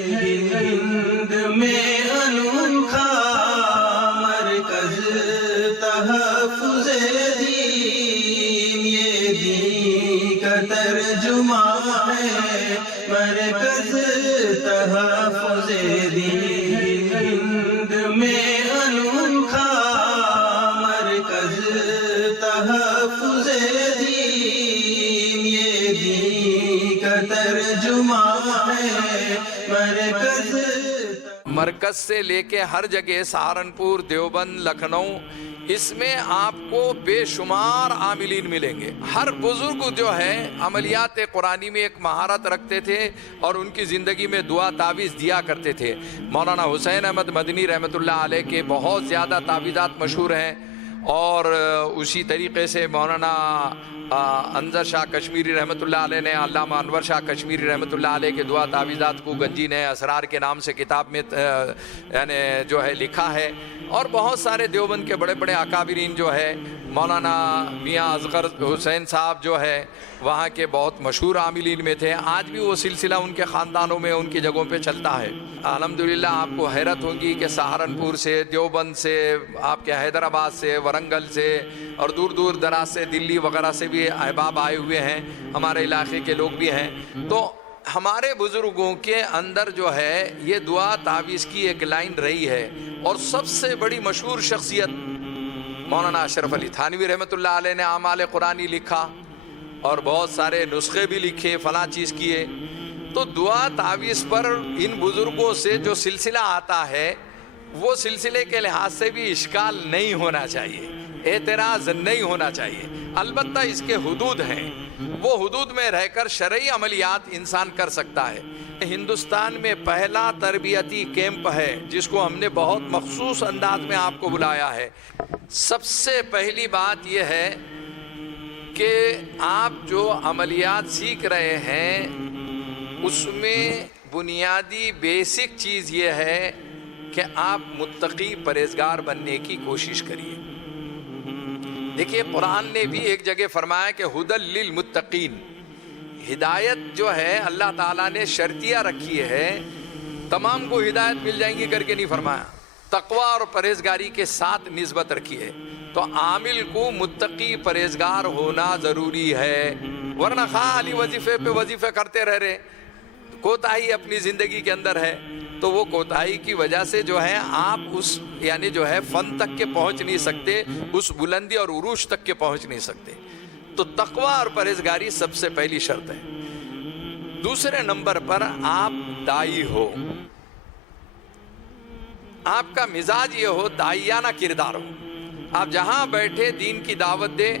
ہند میں انوکھا مرکز تحفظ دین، یہ دین کا ترجمہ ہے مرکز تحفظ دین، ہند میں انوکھا مرکز تحفظ دین، یہ دین کا ترجمہ ہے مرکز۔ مرکز سے لے کے ہر جگہ، سہارنپور، دیوبند، لکھنؤ، اس میں آپ کو بے شمار عاملین ملیں گے۔ ہر بزرگ جو ہے عملیات قرآنی میں ایک مہارت رکھتے تھے اور ان کی زندگی میں دعا تعویذ دیا کرتے تھے۔ مولانا حسین احمد مدنی رحمۃ اللہ علیہ کے بہت زیادہ تعویذات مشہور ہیں، اور اسی طریقے سے مولانا انظر شاہ کشمیری رحمۃ اللہ علیہ نے، علامہ انور شاہ کشمیری رحمۃ اللہ علیہ کے دعا تعویذات کو گنجی نے اسرار کے نام سے کتاب میں یعنی جو ہے لکھا ہے۔ اور بہت سارے دیوبند کے بڑے بڑے اکابرین جو ہے، مولانا میاں اصغر حسین صاحب جو ہے وہاں کے بہت مشہور عاملین میں تھے۔ آج بھی وہ سلسلہ ان کے خاندانوں میں، ان کی جگہوں پہ چلتا ہے۔ الحمدللہ آپ کو حیرت ہوگی کہ سہارنپور سے، دیوبند سے، آپ کے حیدرآباد سے، ورنگل سے، اور دور دور دراز سے، دلی وغیرہ سے بھی احباب آئے ہوئے ہیں، ہمارے علاقے کے لوگ بھی ہیں۔ تو ہمارے بزرگوں کے اندر جو ہے یہ دعا تعویذ کی ایک لائن رہی ہے، اور سب سے بڑی مشہور شخصیت مولانا اشرف علی تھانوی رحمۃ اللہ علیہ نے اعمال قرآنی لکھا اور بہت سارے نسخے بھی لکھے، فلاں چیز کیے۔ تو دعا تعویذ پر ان بزرگوں سے جو سلسلہ آتا ہے، وہ سلسلے کے لحاظ سے بھی اشکال نہیں ہونا چاہیے، اعتراض نہیں ہونا چاہیے۔ البتہ اس کے حدود ہیں، وہ حدود میں رہ کر شرعی عملیات انسان کر سکتا ہے۔ ہندوستان میں پہلا تربیتی کیمپ ہے جس کو ہم نے بہت مخصوص انداز میں آپ کو بلایا ہے۔ سب سے پہلی بات یہ ہے کہ آپ جو عملیات سیکھ رہے ہیں اس میں بنیادی بیسک چیز یہ ہے کہ آپ متقی پرہیزگار بننے کی کوشش کریے۔ دیکھیے قرآن نے بھی ایک جگہ فرمایا کہ ھدی للمتقین، ہدایت جو ہے اللہ تعالیٰ نے شرطیہ رکھی ہے، تمام کو ہدایت مل جائیں گی کر کے نہیں فرمایا، تقوی اور پرہیزگاری کے ساتھ نسبت رکھی ہے۔ تو عامل کو متقی پرہیزگار ہونا ضروری ہے، ورنہ خالی وظیفے پہ وظیفے کرتے رہ رہے، کوتاہی اپنی زندگی کے اندر ہے، تو وہ کوتاہی کی وجہ سے جو ہے آپ اس یعنی جو ہے فن تک کے پہنچ نہیں سکتے، اس بلندی اور عروج تک کے پہنچ نہیں سکتے۔ تو تقوی اور پرہیزگاری سب سے پہلی شرط ہے۔ دوسرے نمبر پر آپ داعی ہو، آپ کا مزاج یہ ہو، داعیانہ کردار ہو۔ آپ جہاں بیٹھے دین کی دعوت دیں،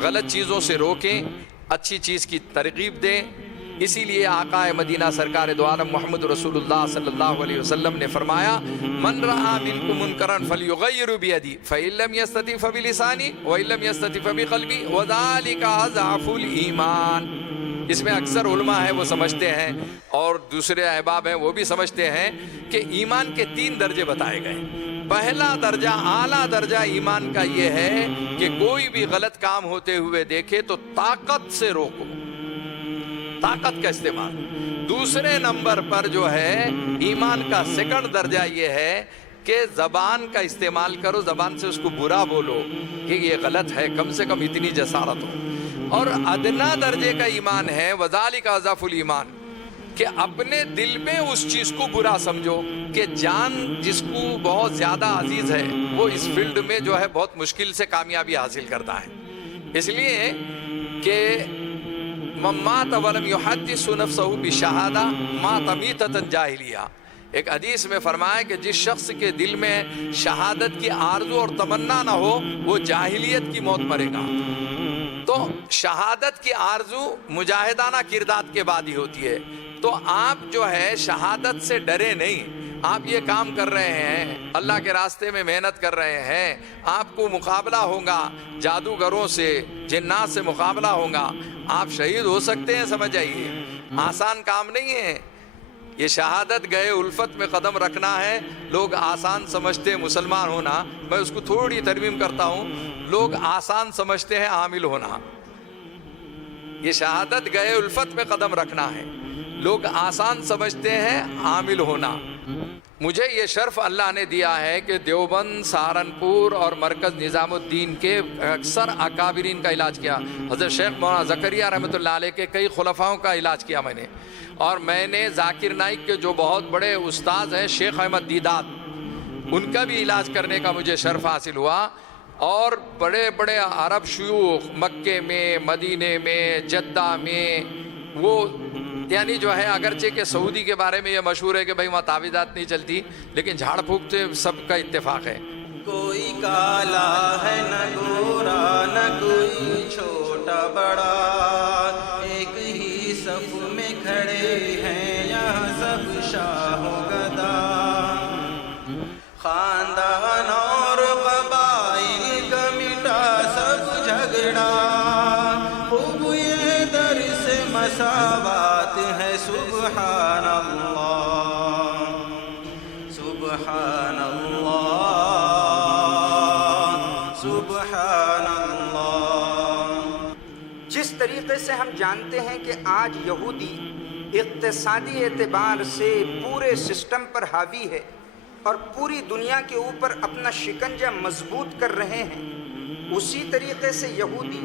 غلط چیزوں سے روکیں، اچھی چیز کی ترغیب دیں۔ اسی لیے آقا مدینہ سرکار دو عالم محمد رسول اللہ صلی اللہ علیہ وسلم نے فرمایا، من رأى منکم منکرا فلیغیر بیدی فإن لم یستطع فبلسانی وإن لم یستطع فبقلبی وذلک اضعف الایمان۔ اس میں اکثر علماء ہیں وہ سمجھتے ہیں، اور دوسرے احباب ہیں وہ بھی سمجھتے ہیں کہ ایمان کے 3 درجے بتائے گئے۔ پہلا درجہ، اعلیٰ درجہ ایمان کا یہ ہے کہ کوئی بھی غلط کام ہوتے ہوئے دیکھے تو طاقت سے روکو، طاقت کا استعمال۔ دوسرے نمبر پر جو ہے ایمان کا سیکنڈ درجہ یہ ہے کہ زبان کا استعمال کرو، زبان سے اس کو برا بولو کہ یہ غلط ہے، کم سے کم اتنی جسارت ہو۔ اور ادنا درجے کا ایمان ہے وذالک اضعف الایمان، کہ اپنے دل میں اس چیز کو برا سمجھو کہ جان جس کو بہت زیادہ عزیز ہے وہ اس فیلڈ میں جو ہے بہت مشکل سے کامیابی حاصل کرتا ہے۔ اس لیے کہ من مات ولم یحدث نفسہ بشہادہ مات میتۃ جاہلیہ، ایک حدیث میں فرمایا کہ جس شخص کے دل میں شہادت کی آرزو اور تمنا نہ ہو وہ جاہلیت کی موت مرے گا۔ تو شہادت کی آرزو مجاہدانہ کردار کے بعد ہی ہوتی ہے۔ تو آپ جو ہے شہادت سے ڈرے نہیں، آپ یہ کام کر رہے ہیں، اللہ کے راستے میں محنت کر رہے ہیں، آپ کو مقابلہ ہوگا جادوگروں سے، جنات سے مقابلہ ہوگا، آپ شہید ہو سکتے ہیں، سمجھ جائیے آسان کام نہیں ہے۔ یہ شہادت گئے الفت میں قدم رکھنا ہے۔ لوگ آسان سمجھتے ہیں مسلمان ہونا، میں اس کو تھوڑی ترمیم کرتا ہوں، لوگ آسان سمجھتے ہیں عامل ہونا۔ یہ شہادت گئے الفت میں قدم رکھنا ہے۔ لوگ آسان سمجھتے ہیں عامل ہونا. مجھے یہ شرف اللہ نے دیا ہے کہ دیوبند، سہارنپور اور مرکز نظام الدین کے اکثر اکابرین کا علاج کیا. حضرت شیخ مولانا زکریہ رحمۃ اللہ علیہ کے کئی خلفاؤں کا علاج کیا میں نے. اور میں نے ذاکر نائک کے جو بہت بڑے استاد ہیں شیخ احمد دیدات، ان کا بھی علاج کرنے کا مجھے شرف حاصل ہوا. اور بڑے بڑے عرب شیوخ مکے میں، مدینے میں، جدہ میں، وہ یعنی جو ہے اگرچہ کہ سعودی کے بارے میں یہ مشہور ہے کہ بھائی وہاں تعویذات نہیں چلتی، لیکن جھاڑ پھونک سے سب کا اتفاق ہے. کوئی کالا ہے نہ گورا نہ کوئی چھوٹا بڑا، ایک ہی صف میں کھڑے ہیں یہاں سب شاہ و گدا. خاندان اور قبائل کا مٹا سب جھگڑا، خوب یہ درس مساوات ہے. سبحان اللہ سبحان اللہ سبحان اللہ. جس طریقے سے ہم جانتے ہیں کہ آج یہودی اقتصادی اعتبار سے پورے سسٹم پر حاوی ہے اور پوری دنیا کے اوپر اپنا شکنجہ مضبوط کر رہے ہیں، اسی طریقے سے یہودی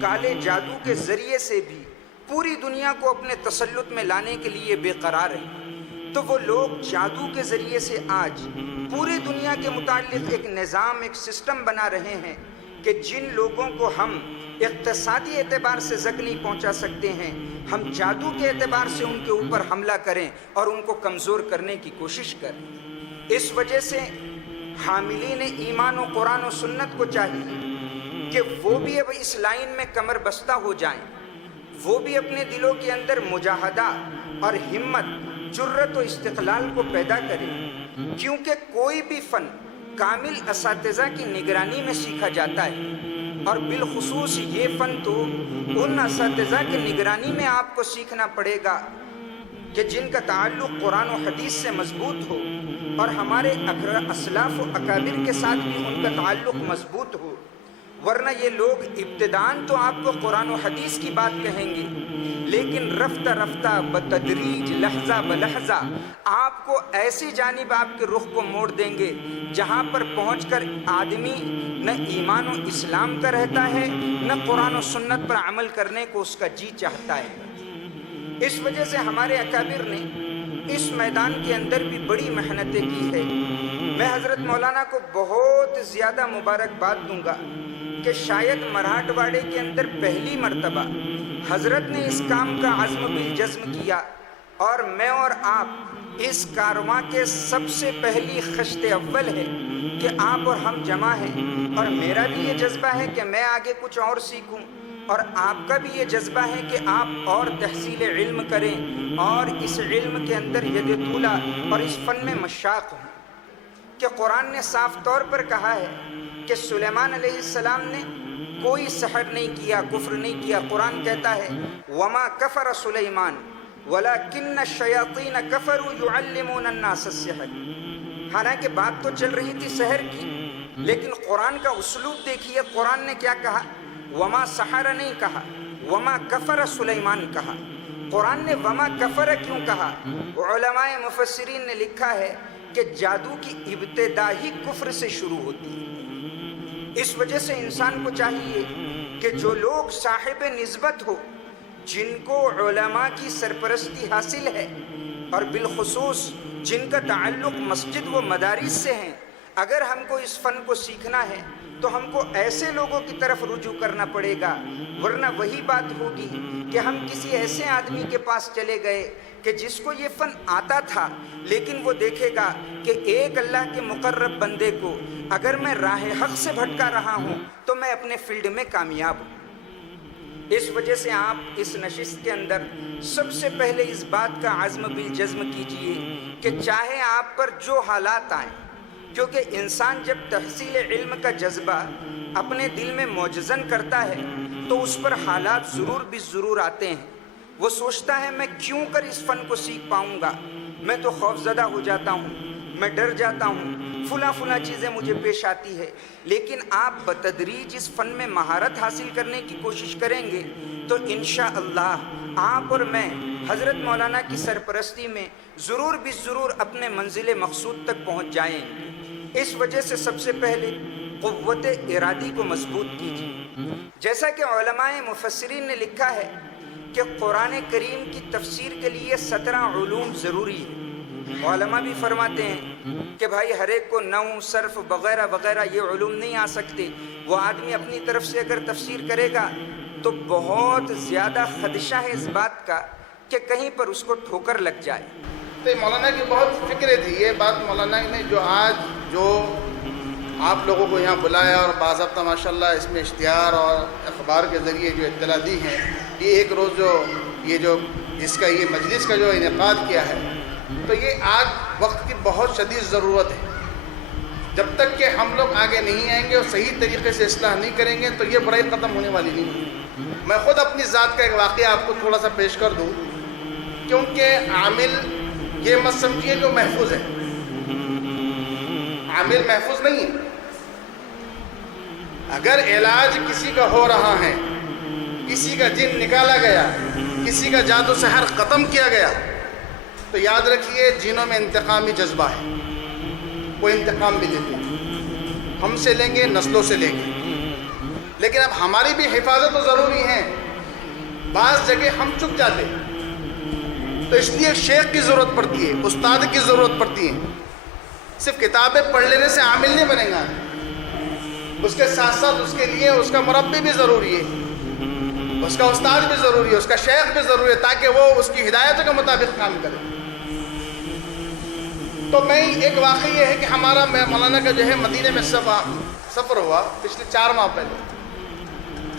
کالے جادو کے ذریعے سے بھی پوری دنیا کو اپنے تسلط میں لانے کے لیے بے قرار ہیں. تو وہ لوگ جادو کے ذریعے سے آج پوری دنیا کے متعلق ایک نظام، ایک سسٹم بنا رہے ہیں کہ جن لوگوں کو ہم اقتصادی اعتبار سے زک نہیں پہنچا سکتے ہیں، ہم جادو کے اعتبار سے ان کے اوپر حملہ کریں اور ان کو کمزور کرنے کی کوشش کریں. اس وجہ سے حاملین ایمان و قرآن و سنت کو چاہیے کہ وہ بھی اب اس لائن میں کمر بستہ ہو جائیں، وہ بھی اپنے دلوں کے اندر مجاہدہ اور ہمت، جرت و استقلال کو پیدا کریں. کیونکہ کوئی بھی فن کامل اساتذہ کی نگرانی میں سیکھا جاتا ہے، اور بالخصوص یہ فن تو ان اساتذہ کی نگرانی میں آپ کو سیکھنا پڑے گا کہ جن کا تعلق قرآن و حدیث سے مضبوط ہو اور ہمارے اسلاف و اکابر کے ساتھ بھی ان کا تعلق مضبوط ہو. ورنہ یہ لوگ ابتداً تو آپ کو قرآن و حدیث کی بات کہیں گے، لیکن رفتہ رفتہ بتدریج لحظہ بلحظہ آپ کو ایسی جانب آپ کے رخ کو موڑ دیں گے جہاں پر پہنچ کر آدمی نہ ایمان و اسلام کا رہتا ہے، نہ قرآن و سنت پر عمل کرنے کو اس کا جی چاہتا ہے. اس وجہ سے ہمارے اکابر نے اس میدان کے اندر بھی بڑی محنتیں کی ہے. میں حضرت مولانا کو بہت زیادہ مبارکباد دوں گا کہ شاید مراٹھ واڑے کے اندر پہلی مرتبہ حضرت نے اس کام کا عزم بالجزم کیا، اور میں اور آپ اس کارواں کے سب سے پہلی خشت اول ہے کہ آپ اور ہم جمع ہیں. اور میرا بھی یہ جذبہ ہے کہ میں آگے کچھ اور سیکھوں، اور آپ کا بھی یہ جذبہ ہے کہ آپ اور تحصیل علم کریں اور اس علم کے اندر ید طولہ اور اس فن میں مشاق ہوں. کہ قرآن نے صاف طور پر کہا ہے کہ سلیمان علیہ السلام نے کوئی سحر نہیں کیا، کفر نہیں کیا. قرآن کہتا ہے وما کفر سلیمان ولکن الشیاطین کفروا یعلمون الناس السحر. حالانکہ بات تو چل رہی تھی سحر کی، لیکن قرآن کا اسلوب دیکھیے. قرآن نے کیا کہا؟ وما سحر نہیں کہا، وما کفر سلیمان کہا. قرآن نے وما کفر کیوں کہا؟ علماء مفسرین نے لکھا ہے کہ جادو کی ابتدا ہی کفر سے شروع ہوتی ہے. اس وجہ سے انسان کو چاہیے کہ جو لوگ صاحب نسبت ہو، جن کو علماء کی سرپرستی حاصل ہے، اور بالخصوص جن کا تعلق مسجد و مدارس سے ہیں، اگر ہم کو اس فن کو سیکھنا ہے تو ہم کو ایسے لوگوں کی طرف رجوع کرنا پڑے گا. ورنہ وہی بات ہوگی کہ ہم کسی ایسے آدمی کے پاس چلے گئے کہ جس کو یہ فن آتا تھا، لیکن وہ دیکھے گا کہ ایک اللہ کے مقرب بندے کو اگر میں راہ حق سے بھٹکا رہا ہوں تو میں اپنے فیلڈ میں کامیاب ہوں. اس وجہ سے آپ اس نشست کے اندر سب سے پہلے اس بات کا عزم بالجزم کیجئے کہ چاہے آپ پر جو حالات آئیں، کیونکہ انسان جب تحصیل علم کا جذبہ اپنے دل میں موجزن کرتا ہے تو اس پر حالات ضرور بھی ضرور آتے ہیں. وہ سوچتا ہے میں کیوں کر اس فن کو سیکھ پاؤں گا، میں تو خوف زدہ ہو جاتا ہوں، میں ڈر جاتا ہوں، فلاں چیزیں مجھے پیش آتی ہے، لیکن آپ بتدریج اس فن میں مہارت حاصل کرنے کی کوشش کریں گے تو انشاءاللہ آپ اور میں حضرت مولانا کی سرپرستی میں ضرور ضرور اپنے منزل مقصود تک پہنچ جائیں گے۔ اس وجہ سے سب سے پہلے قوت ارادی کو مضبوط کیجیے۔ جیسا کہ علماء مفسرین نے لکھا ہے کہ قرآن کریم کی تفسیر کے لیے 17 علوم ضروری ہے۔ علماء بھی فرماتے ہیں کہ بھائی ہر ایک کو نحو، صرف وغیرہ وغیرہ یہ علوم نہیں آ سکتے، وہ آدمی اپنی طرف سے اگر تفسیر کرے گا تو بہت زیادہ خدشہ ہے اس بات کا کہ کہیں پر اس کو ٹھوکر لگ جائے۔ تو مولانا کی بہت فکر تھی یہ بات، مولانا نے جو آج جو آپ لوگوں کو یہاں بلایا اور باضابطہ ماشاءاللہ اس میں اشتہار اور اخبار کے ذریعے جو اطلاع دی ہے، یہ ایک روز جو جس کا یہ مجلس کا جو انعقاد کیا ہے، تو یہ آج وقت کی بہت شدید ضرورت ہے۔ جب تک کہ ہم لوگ آگے نہیں آئیں گے اور صحیح طریقے سے اصلاح نہیں کریں گے تو یہ برائی ختم ہونے والی نہیں ہے۔ میں خود اپنی ذات کا ایک واقعہ آپ کو تھوڑا سا پیش کر دوں، کیونکہ عامل یہ مت سمجھیے کہ محفوظ ہے، عامل محفوظ نہیں ہے۔ اگر علاج کسی کا ہو رہا ہے، کسی کا جن نکالا گیا، کسی کا جادو سحر ختم کیا گیا، تو یاد رکھیے جنوں میں انتقامی جذبہ ہے، وہ انتقام بھی لیتے ہیں، ہم سے لیں گے، نسلوں سے لیں گے۔ لیکن اب ہماری بھی حفاظت تو ضروری ہے، بعض جگہ ہم چک جاتے ہیں، تو اس لیے شیخ کی ضرورت پڑتی ہے، استاد کی ضرورت پڑتی ہے۔ صرف کتابیں پڑھ لینے سے عامل نہیں بنے گا، اس کے ساتھ ساتھ اس کے لیے اس کا مربی بھی ضروری ہے، اس کا استاد بھی ضروری ہے، اس کا شیخ بھی ضروری ہے، تاکہ وہ اس کی ہدایتوں کے مطابق کام کرے۔ تو میں ایک واقعہ یہ ہے کہ ہمارا مولانا کا جو ہے مدینے میں سفر ہوا پچھلے 4 ماہ پہلے۔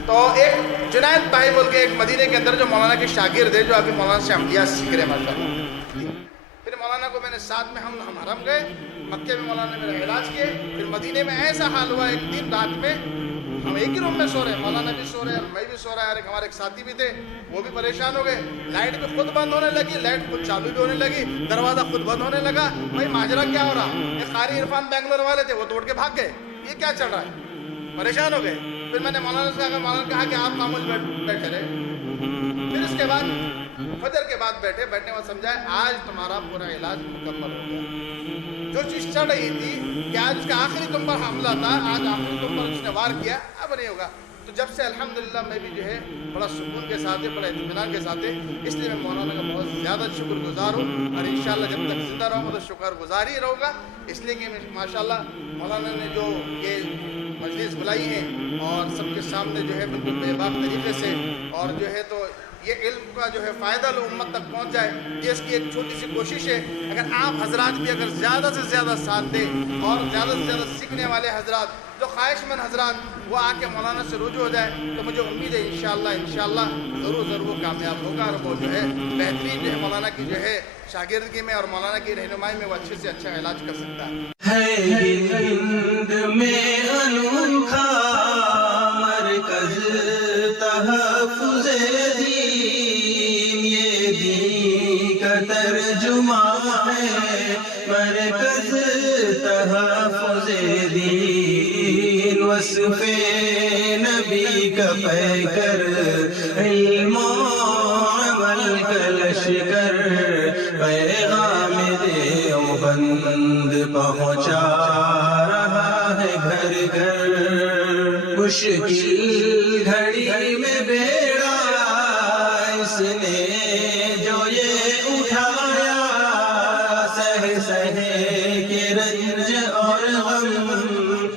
تو ایک جنید بھائی بول کے ایک مدینے کے اندر جو مولانا کے شاگرد ہے، جو ابھی مولانا سے عملیات سیکھ رہے ماشاءاللہ، پھر مولانا کو میں نے ساتھ میں ہم حرم گئے، مکے میں مولانا نے میرا علاج کیے، پھر مدینے میں ایسا حال ہوا ایک دن رات میں ہم ایک ہی روم میں سو رہے، مولانا بھی سو رہے اور میں بھی سو رہا ہے، ہمارے ایک ساتھی بھی تھے وہ بھی پریشان ہو گئے، لائٹ بھی خود بند ہونے لگی، لائٹ خود چالو بھی ہونے لگی، دروازہ خود بند ہونے لگا۔ بھائی ماجرا کیا ہو رہا؟ ایک قاری عرفان بنگلور والے تھے، وہ توڑ کے بھاگ گئے، یہ کیا چل رہا ہے؟ پریشان ہو گئے۔ پھر میں نے مولانا سے کہا کہ آپ خاموش بیٹھے رہے۔ پھر اس کے بعد فجر کے بعد بیٹھنے کے بعد سمجھائے آج تمہارا پورا علاج مکمل ہو گیا۔ جو چیز چڑھ رہی تھی کہ آج اس کا آخری تم پر حملہ تھا، آج آخری تم پر اس نے وار کیا، اب نہیں ہوگا۔ تو جب سے الحمدللہ میں بھی جو ہے بڑا سکون کے ساتھ ہے، بڑا اطمینان کے ساتھ ہے، اس لیے میں مولانا کا بہت زیادہ شکر گزار ہوں، اور انشاءاللہ جب تک زندہ رہوں گا تو شکر گزار ہی رہوں گا، اس لیے کہ ماشاءاللہ مولانا نے جو یہ مجلس بلائی ہے اور سب کے سامنے جو ہے بالکل بے باک طریقے سے، اور جو ہے تو یہ علم کا جو ہے فائدہ لو امت تک پہنچ جائے، یہ اس کی ایک چھوٹی سی کوشش ہے۔ اگر آپ حضرات بھی اگر زیادہ سے زیادہ ساتھ دیں اور زیادہ سے زیادہ سیکھنے والے حضرات، جو خواہش مند حضرات، وہ آ کے مولانا سے رجوع ہو جائے تو مجھے امید ہے انشاءاللہ ضرور وہ کامیاب ہوگا، اور وہ جو ہے بہترین جو ہے مولانا کی جو ہے شاگردگی میں اور مولانا کی رہنمائی میں وہ اچھے سے اچھا علاج کر سکتا ہے۔ ہند میں انوکھا مرکز تحفظ دین، یہ دین کا ترجمہ ہے مرکز تحفظ دین، وصف نبی کا پیکر، علم و عمل کا لشکر، پیغام دیوبند پہنچا رہا ہے گھر گھر، مشکل گھڑی میں بیڑا اس نے جو یہ اٹھایا، سہ کے رنج اور غم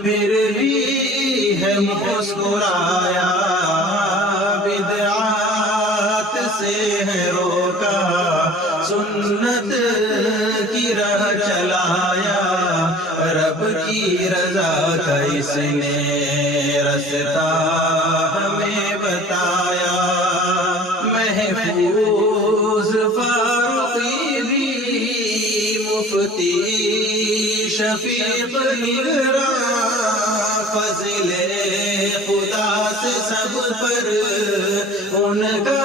پھر بھی ہے مسکرایا، بدعات سے ہے روکا، سنت کی راہ چلایا، رب کی رضا کا اس نے رستہ ہمیں بتایا، محفوظ فاروقی بھی مفتی شفیق نگراں، فضل خدا سے سب پر ان کا